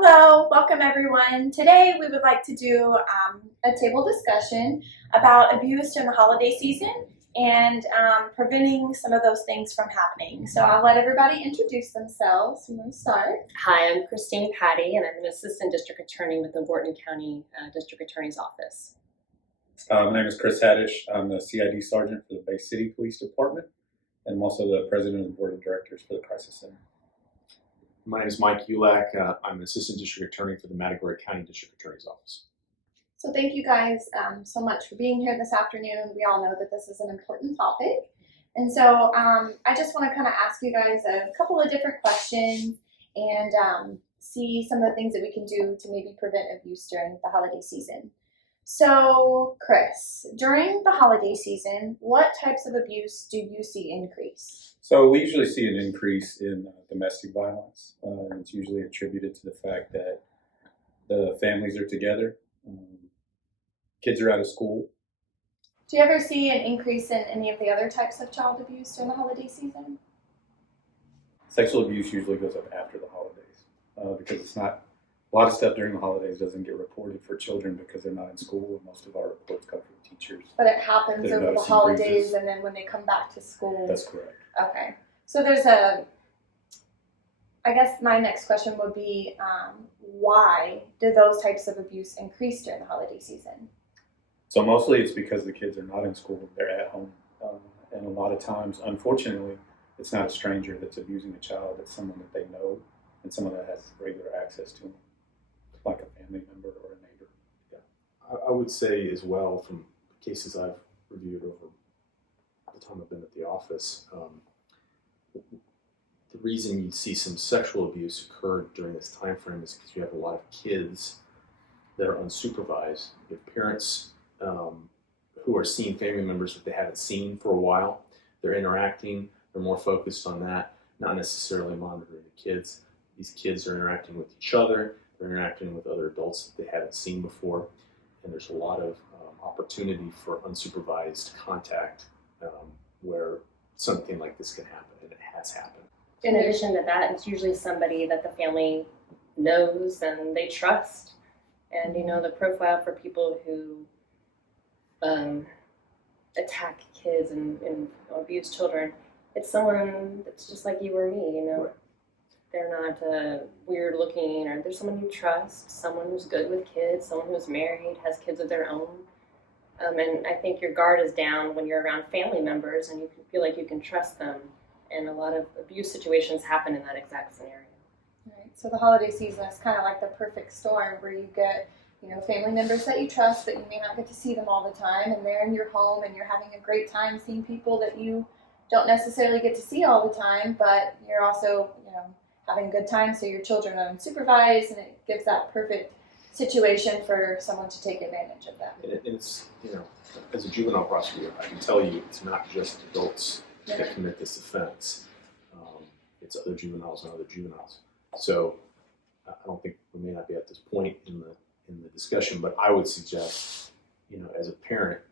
Hello, welcome everyone. Today we would like to do a table discussion about abuse during the holiday season and preventing some of those things from happening. So I'll let everybody introduce themselves. I'm going to start. Hi, I'm Christine Patty, and I'm an Assistant District Attorney with the Wharton County District Attorney's Office. My name is Chris Haddish. I'm the CID Sergeant for the Bay City Police Department, and I'm also the President of the Board of Directors for the Crisis Center. My name is Mike Ulak. I'm an Assistant District Attorney for the Matagorda County District Attorney's Office. So thank you guys so much for being here this afternoon. We all know that this is an important topic. And so I just want to kind of ask you guys a couple of different questions and see some of the things that we can do to maybe prevent abuse during the holiday season. So Chris, during the holiday season, what types of abuse do you see increase? So we usually see an increase in domestic violence. It's usually attributed to the fact that the families are together, kids are out of school. Do you ever see an increase in any of the other types of child abuse during the holiday season? Sexual abuse usually goes up after the holidays because it's not, a lot of stuff during the holidays doesn't get reported for children because they're not in school, and most of our reports come from teachers. But it happens They're over the noticing holidays bruises. and then when they come back to school. That's correct. Okay. So I guess my next question would be, why do those types of abuse increase during the holiday season? So mostly it's because the kids are not in school, they're at home. And a lot of times, unfortunately, it's not a stranger that's abusing a child, it's someone that they know and someone that has regular access to them, like a family member or a neighbor. Yeah. I would say as well, from cases I've reviewed over the time I've been at the office, the reason you'd see some sexual abuse occur during this time frame is because you have a lot of kids that are unsupervised. You have parents who are seeing family members that they haven't seen for a while. They're interacting, they're more focused on that, not necessarily monitoring the kids. These kids are interacting with each other, they're interacting with other adults that they haven't seen before, and there's a lot of opportunity for unsupervised contact where something like this can happen, and it has happened. In addition to that, it's usually somebody that the family knows and they trust. And the profile for people who attack kids and abuse children, it's someone that's just like you or me, Right. They're not weird looking, or they're someone you trust, someone who's good with kids, someone who's married, has kids of their own. And I think your guard is down when you're around family members and you can feel like you can trust them. And a lot of abuse situations happen in that exact scenario. Right. So the holiday season is kind of like the perfect storm where you get, family members that you trust, but you may not get to see them all the time, and they're in your home and you're having a great time seeing people that you don't necessarily get to see all the time, but you're also, having a good time, so your children are unsupervised, and it gives that perfect situation for someone to take advantage of them. And it's, as a juvenile prosecutor, I can tell you it's not just adults that commit this offense. It's other juveniles and other juveniles. So I don't think we may not be at this point in the discussion, but I would suggest, as a parent,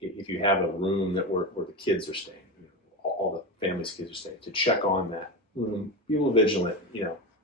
if you have a room where the kids are staying, all the family's kids are staying, to check on that room, be a little vigilant,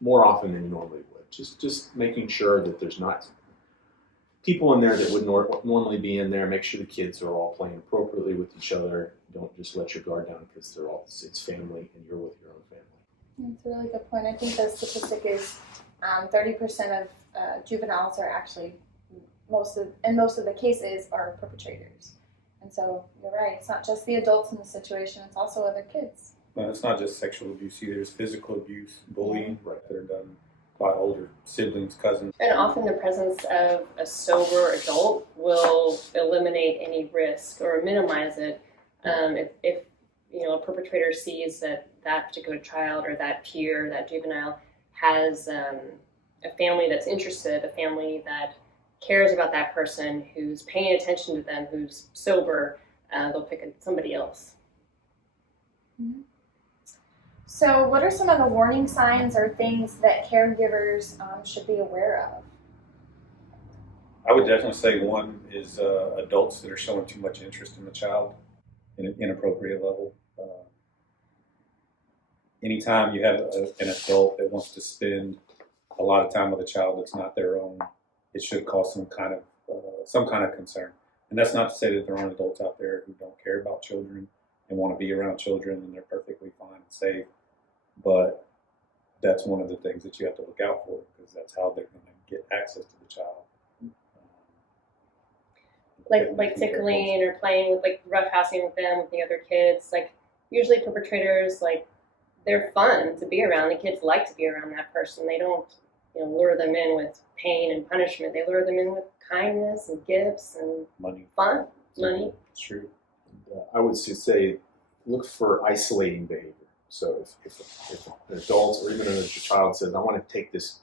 more often than you normally would. Just making sure that there's not people in there that would normally be in there. Make sure the kids are all playing appropriately with each other. Don't just let your guard down because it's family and you're with your own family. That's a really good point. I think the statistic is 30% of juveniles are actually, in most of the cases, are perpetrators. And so you're right, it's not just the adults in the situation, it's also other kids. Well, it's not just sexual abuse either, it's physical abuse, bullying, that are done by older siblings, cousins. And often the presence of a sober adult will eliminate any risk or minimize it. If a perpetrator sees that particular child or that peer, that juvenile, has a family that's interested, a family that cares about that person, who's paying attention to them, who's sober, they'll pick somebody else. Mm-hmm. So what are some of the warning signs or things that caregivers should be aware of? I would definitely say one is adults that are showing too much interest in the child in an inappropriate level. Anytime you have an adult that wants to spend a lot of time with a child that's not their own, it should cause some kind of concern. And that's not to say that there aren't adults out there who don't care about children and want to be around children and they're perfectly fine and safe. But that's one of the things that you have to look out for, because that's how they're going to get access to the child. Like tickling or playing with, like, roughhousing with them, with the other kids. Like, usually perpetrators, like, they're fun to be around. The kids like to be around that person. They don't, lure them in with pain and punishment. They lure them in with kindness and gifts and Money. fun. Money. It's true. I would say look for isolating behavior. So if an adult or even a child says, I want to take this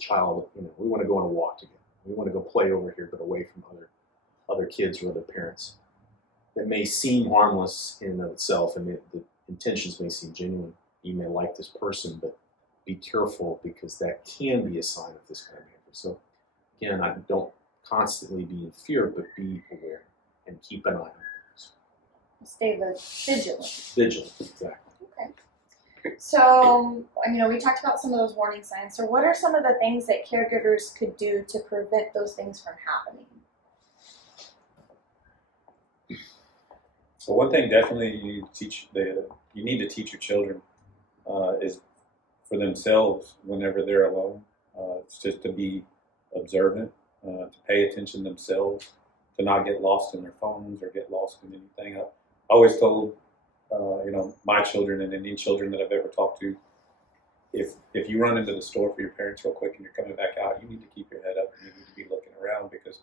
child, we want to go on a walk together. We want to go play over here, but away from other kids or other parents. That may seem harmless in and of itself, and the intentions may seem genuine. You may like this person, but be careful, because that can be a sign of this kind of behavior. So again, I don't constantly be in fear, but be aware and keep an eye on things. Stay vigilant. Vigilant, exactly. Okay. So, we talked about some of those warning signs. So what are some of the things that caregivers could do to prevent those things from happening? So one thing definitely you need to teach your children is for themselves whenever they're alone. It's just to be observant, to pay attention themselves, to not get lost in their phones or get lost in anything. I always told my children and any children that I've ever talked to, if you run into the store for your parents real quick and you're coming back out, you need to keep your head up and you need to be looking around, because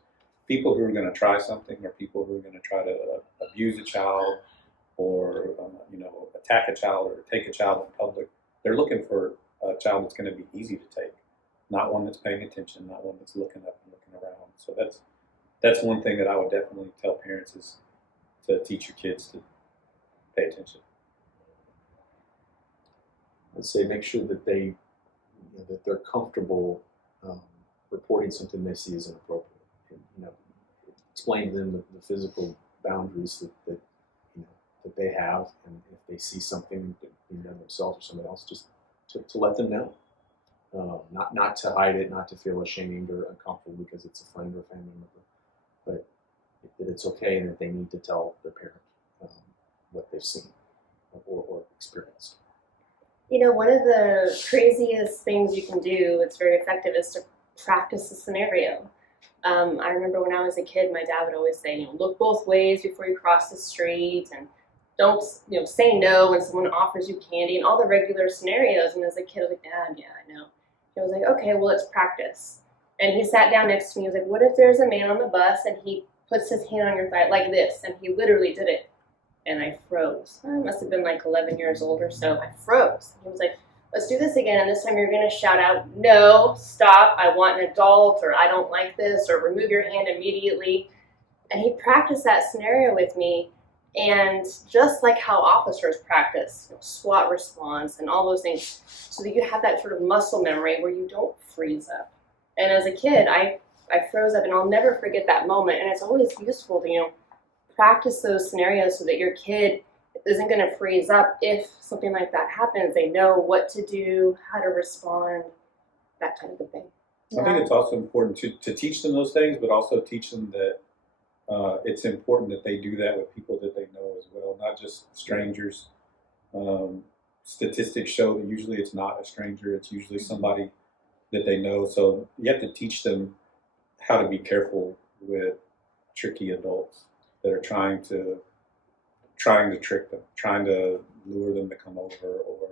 people who are going to try something, or people who are going to try to abuse a child or attack a child or take a child in public, they're looking for a child that's going to be easy to take, not one that's paying attention, not one that's looking up and looking around. So that's one thing that I would definitely tell parents, is to teach your kids to pay attention. I'd say make sure that that they're comfortable reporting something they see as inappropriate. And, explain to them the physical boundaries that they have, and if they see something being done themselves or somebody else, just to let them know. Not to hide it, not to feel ashamed or uncomfortable because it's a friend or family member, but that it's okay and that they need to tell their parent what they've seen or experienced. One of the craziest things you can do that's very effective is to practice the scenario. I remember when I was a kid, my dad would always say, look both ways before you cross the street, and don't, say no when someone offers you candy, and all the regular scenarios. And as a kid, I was like, Dad, yeah, I know. He was like, okay, well, let's practice. And he sat down next to me. He was like, what if there's a man on the bus and he puts his hand on your thigh like this? And he literally did it. And I froze. I must have been like 11 years old or so. I froze. He was like, let's do this again. And this time you're going to shout out, no, stop, I want an adult, or I don't like this, or remove your hand immediately. And he practiced that scenario with me. And just like how officers practice, SWAT response and all those things, so that you have that sort of muscle memory where you don't freeze up. And as a kid, I froze up, and I'll never forget that moment. And it's always useful to, practice those scenarios so that your kid isn't going to freeze up if something like that happens. They know what to do, how to respond, that kind of a thing. I think it's also important to teach them those things, but also teach them that it's important that they do that with people that they know as well, not just strangers. Statistics show that usually it's not a stranger, it's usually somebody that they know. So you have to teach them how to be careful with tricky adults that are trying to trick them, trying to lure them to come over, or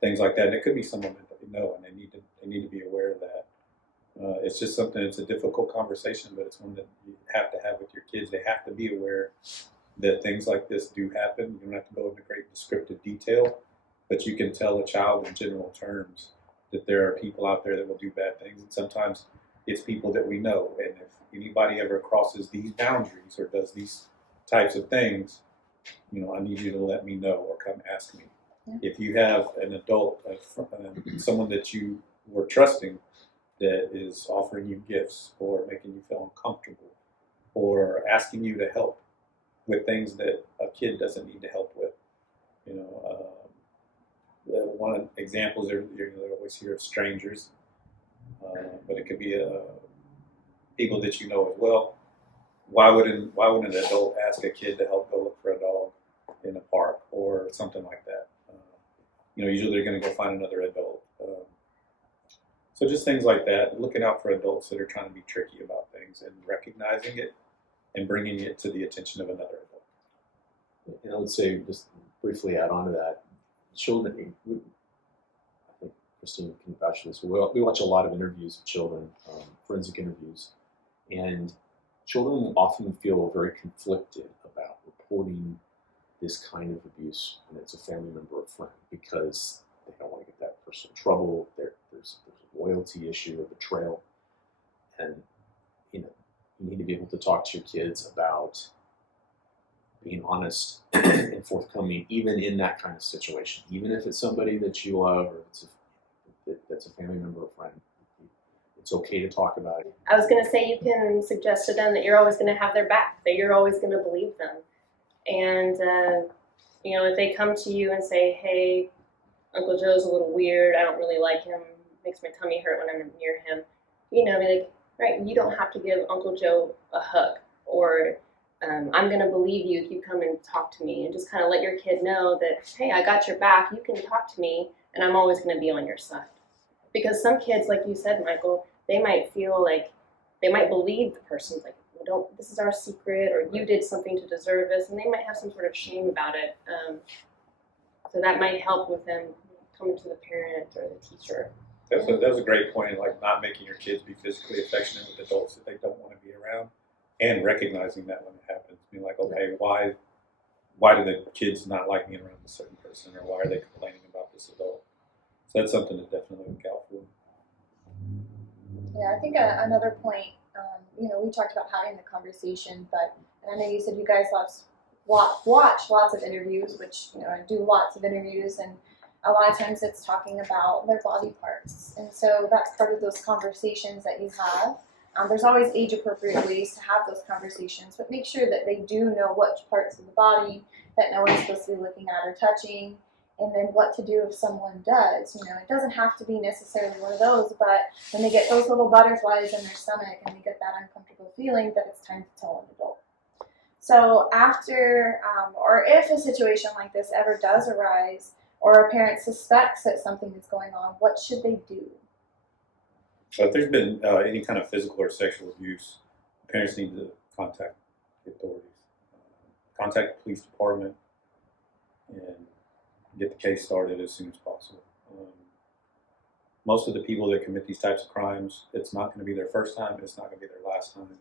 things like that. And it could be someone that they know, and they need to be aware of that. It's just something. It's a difficult conversation, but it's one that you have to have with your kids. They have to be aware that things like this do happen. You don't have to go into great descriptive detail, but you can tell a child in general terms that there are people out there that will do bad things, and sometimes it's people that we know. And if anybody ever crosses these boundaries or does these types of things, I need you to let me know or come ask me. Yeah. If you have an adult, someone that you were trusting, that is offering you gifts or making you feel uncomfortable or asking you to help with things that a kid doesn't need to help with. One example is you always hear of strangers but it could be people that you know as well. Why wouldn't an adult ask a kid to help go look for a dog in a park or something like that? Usually they're going to go find another adult. So just things like that, looking out for adults that are trying to be tricky about things and recognizing it and bringing it to the attention of another adult. And I would say, just briefly add on to that, children, I think Christine can vouch for this, we watch a lot of interviews of children, forensic interviews, and children often feel very conflicted about reporting this kind of abuse when it's a family member or friend, because they don't want to get that person in trouble. There's a loyalty issue, a betrayal, and you need to be able to talk to your kids about being honest and forthcoming, even in that kind of situation, even if it's somebody that you love or that's a family member or friend. It's okay to talk about it. I was going to say, you can suggest to them that you're always going to have their back, that you're always going to believe them. And, if they come to you and say, hey, Uncle Joe's a little weird, I don't really like him, makes my tummy hurt when I'm near him, be like, right, you don't have to give Uncle Joe a hug, or I'm going to believe you if you come and talk to me, and just kind of let your kid know that, hey, I got your back, you can talk to me, and I'm always going to be on your side. Because some kids, like you said, Michael, they might feel like, they might believe the person's like, well, this is our secret, or you did something to deserve this, and they might have some sort of shame about it. So that might help with them coming to the parent or the teacher. That's a great point, like not making your kids be physically affectionate with adults that they don't want to be around, and recognizing that when it happens. Being like, okay, why do the kids not like being around a certain person, or why are they complaining about this adult? So that's something to definitely look out for. Yeah, I think another point, we talked about having the conversation, but and I know you said you guys watch lots of interviews, which, I do lots of interviews, and a lot of times it's talking about their body parts. And so that's part of those conversations that you have. There's always age-appropriate ways to have those conversations, but make sure that they do know which parts of the body that no one's supposed to be looking at or touching, and then what to do if someone does. It doesn't have to be necessarily one of those, but when they get those little butterflies in their stomach and they get that uncomfortable feeling, that it's time to tell an adult. So after, or if a situation like this ever does arise, or a parent suspects that something is going on, what should they do? So if there's been any kind of physical or sexual abuse, parents need to contact the authorities, contact the police department, and get the case started as soon as possible. Most of the people that commit these types of crimes, it's not going to be their first time, it's not going to be their last time.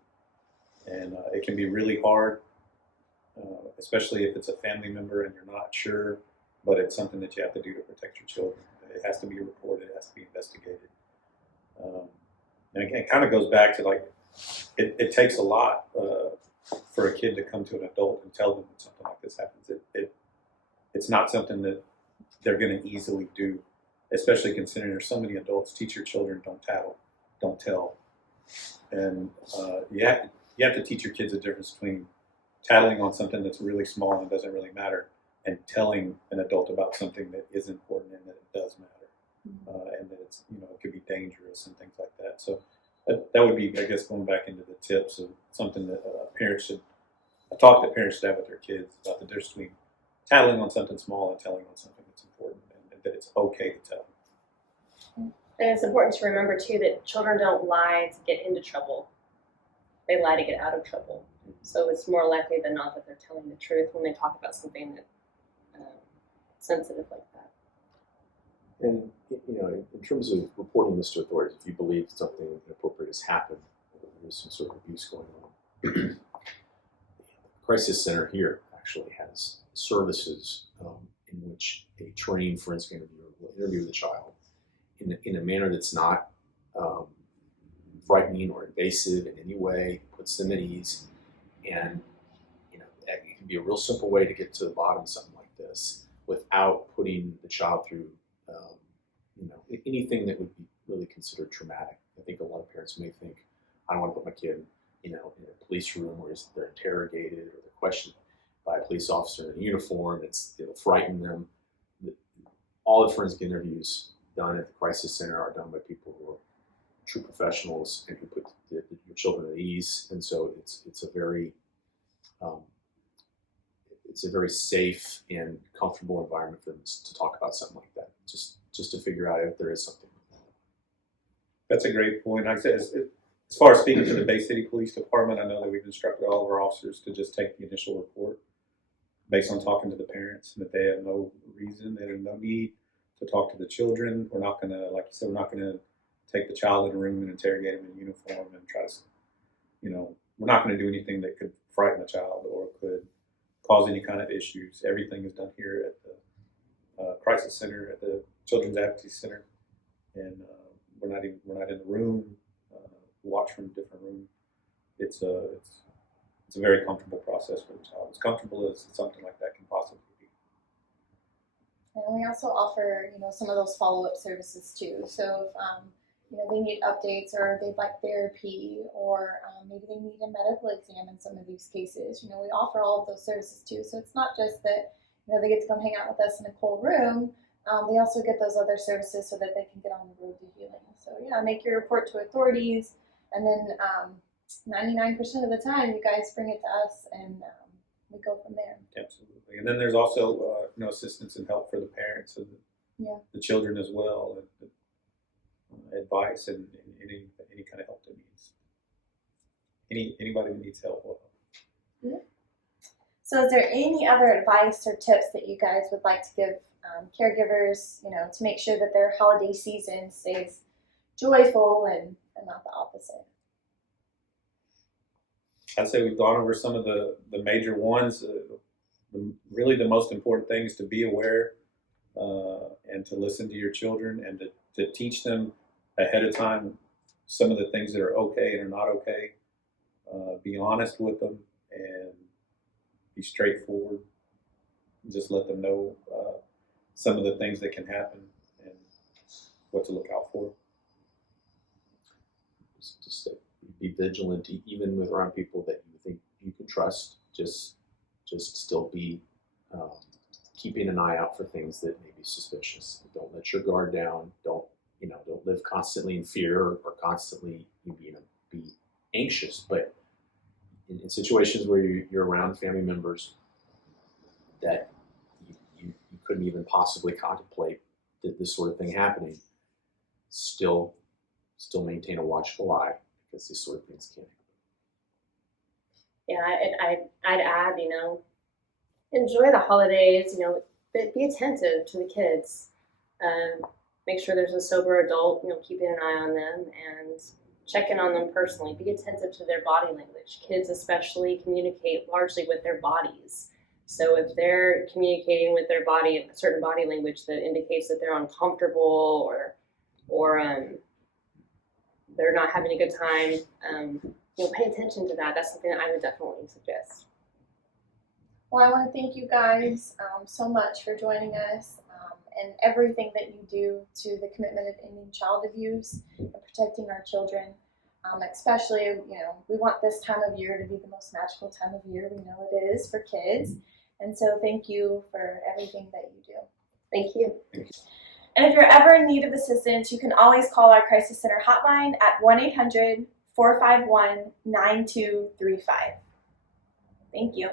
And it can be really hard, especially if it's a family member and you're not sure, but it's something that you have to do to protect your children. It has to be reported, it has to be investigated. And it kind of goes back to it takes a lot for a kid to come to an adult and tell them that something like this happens. It's not something that they're going to easily do, especially considering there's so many adults teach your children don't tattle, don't tell. And you have to teach your kids the difference between tattling on something that's really small and doesn't really matter, and telling an adult about something that is important and that it does matter, and that it's it could be dangerous and things like that. So that would be, I guess, going back into the tips of something that parents should talk that parents should have with their kids about the difference between tattling on something small and telling on something that's important, and that it's okay to tell. And it's important to remember too that children don't lie to get into trouble; they lie to get out of trouble. So it's more likely than not that they're telling the truth when they talk about something that sensitive like that. And in terms of reporting this to authorities, if you believe something inappropriate has happened, there's some sort of abuse going on, the crisis center here actually has services in which a trained forensic interviewer will interview the child in a manner that's not frightening or invasive in any way, puts them at ease, and it can be a real simple way to get to the bottom of something like this without putting the child through anything that would be really considered traumatic. I think a lot of parents may think, I don't want to put my kid in a police room where they're interrogated or they're questioned by a police officer in a uniform. It'll frighten them. All the forensic interviews done at the crisis center are done by people who are true professionals and who put your children at ease. And so it's a very safe and comfortable environment for them to talk about something like that. Just to figure out if there is something. That's a great point. Like I said, as far as speaking to the Bay City Police Department, I know that we've instructed all of our officers to just take the initial report based on talking to the parents, and that they have no reason, they have no need to talk to the children. We're not going to, like you said, we're not going to take the child in a room and interrogate him in uniform and try to, we're not going to do anything that could frighten a child or could cause any kind of issues. Everything is done here at the crisis center, at the Children's Advocacy Center, and we're not in the room. Watch from a different room. It's a very comfortable process for the child. As comfortable as something like that can possibly be. And we also offer, some of those follow-up services too. So if, they need updates or they'd like therapy or maybe they need a medical exam in some of these cases, we offer all of those services too. So it's not just that, they get to come hang out with us in a cool room. They also get those other services so that they can get on the road to healing. So yeah, make your report to authorities, and then 99% of the time you guys bring it to us and we go from there. Absolutely. And then there's also assistance and help for the parents and the children as well, and advice and any kind of help that needs. Anybody that needs help will help. Yeah. So is there any other advice or tips that you guys would like to give caregivers, to make sure that their holiday season stays joyful and not the opposite? I'd say we've gone over some of the major ones. Really the most important thing is to be aware and to listen to your children and to teach them ahead of time some of the things that are okay and are not okay. Be honest with them and be straightforward. Just let them know some of the things that can happen and what to look out for. Just be vigilant, even with around people that you think you can trust. Just still be keeping an eye out for things that may be suspicious. Don't let your guard down. Don't live constantly in fear or constantly be anxious. But in situations where you're around family members that you couldn't even possibly contemplate this sort of thing happening, still maintain a watchful eye, because these sort of things can happen. Yeah, I'd add, enjoy the holidays, but be attentive to the kids. Make sure there's a sober adult, keeping an eye on them and checking on them personally. Be attentive to their body language. Kids especially communicate largely with their bodies. So if they're communicating with their body, a certain body language that indicates that they're uncomfortable or they're not having a good time, pay attention to that. That's something that I would definitely suggest. Well, I want to thank you guys so much for joining us and everything that you do to the commitment of ending child abuse and protecting our children. Especially, we want this time of year to be the most magical time of year we know it is for kids. And so thank you for everything that you do. Thank you. And if you're ever in need of assistance, you can always call our Crisis Center hotline at 1-800-451-9235. Thank you.